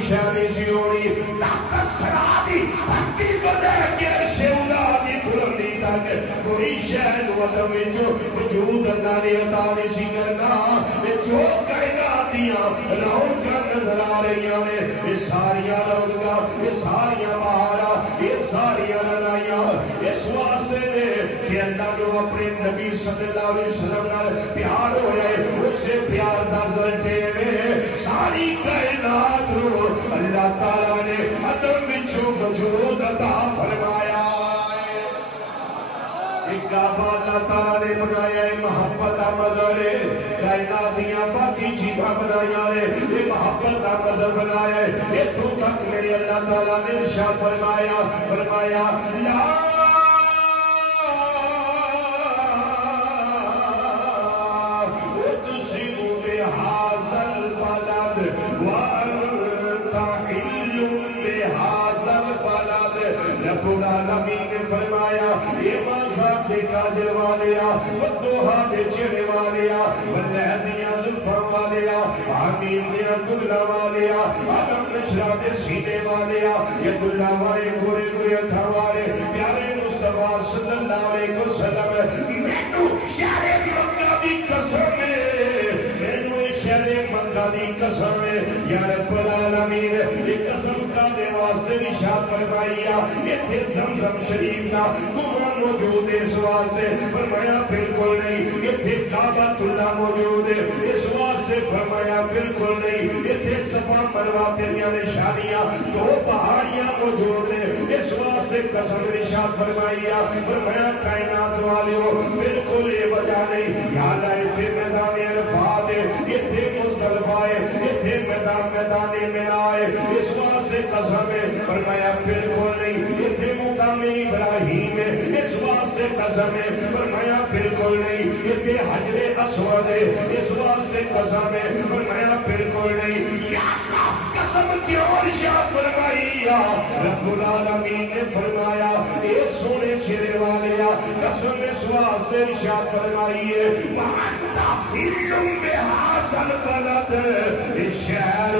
شہری سیونی تاکہ سرادی بستی کو دیکھ کے شہدادی پھلنی تک کوئی شہد وطن میں جو وجود نالی اتانی سی کرنا جو کائناتیاں رون کا نظر آ رہی ہیں یہ ساریاں رونگا یہ ساریاں بہارا یہ ساریاں رنائیاں اس واسطے میں کہ اللہ جو اپنے نبی صلی اللہ علیہ وسلم پیار ہوئے اسے پیار نظر دے میں ساری کائنات رو اللہ تعالیٰ نے عدم بچو وجود عطا فرمایا ایک کعبہ اللہ تعالیٰ نے بنایا ہے محبت مظہر کائناتیاں باقی چیزاں بنایا ہے یہ محبت مظہر بنایا ہے یہ تو تک میرے اللہ تعالیٰ نے ارشاد فرمایا لا اقسم بهذا البلد وانت حل بهذا البلد رب العالمین نے فرمایا یہ مذہب دیکھا جلوالیا والدوحہ دے چڑے والیا واللہدیاں زلفہ والیا آمین دیا دلہ والیا آدم نشرہ دے سینے والیا یہ دلہ والے گورے گورے تھا والے پیارے مصطفیٰ صلی اللہ علیہ وسلم مینو شہر مکہ دی قسم ہے مینو شہر مکہ دی قسم ہے یا رب العالمین یہ قسم کا دے واسطے ارشاد فرمایا یہ تھے زمزم شریف کا گمان موجود ہے اس واسطے فرمایا بالکل نہیں یہ تھے کعبۃ اللہ موجود ہے اس واسطے فرمایا بالکل نہیں یہ تھے صفا مروہ تیریاں نشانیاں دو پہاڑیاں موجود ہیں اس واسطے قسم ارشاد فرمایا فرمایا کائنات والیوں بالکل یہ وجہ نہیں یا اللہ یہ تھے میدان عرفات ہے یہ تھے مزدلفہ ہے یہ تھے میدان مناء ہے اس واسطے قسم ہے فرمایا بالکل نہیں یہ تھے مقام ابراہیم ہے اس واسطے قسم ہے فرمایا بالکل نہیں یہ تھے حجر اسود ہے اس واسطے قسم ہے فرمایا بالکل نہیں یا اللہ قسم کیوں ارشاد فرمایا رب العالمین نے فرمایا اے سونے چہرے والیا قسم اس واسطے ارشاد فرمائیے وَأَنْتَ حِلٌّ بِهَٰذَا الْبَلَدِ اس شہر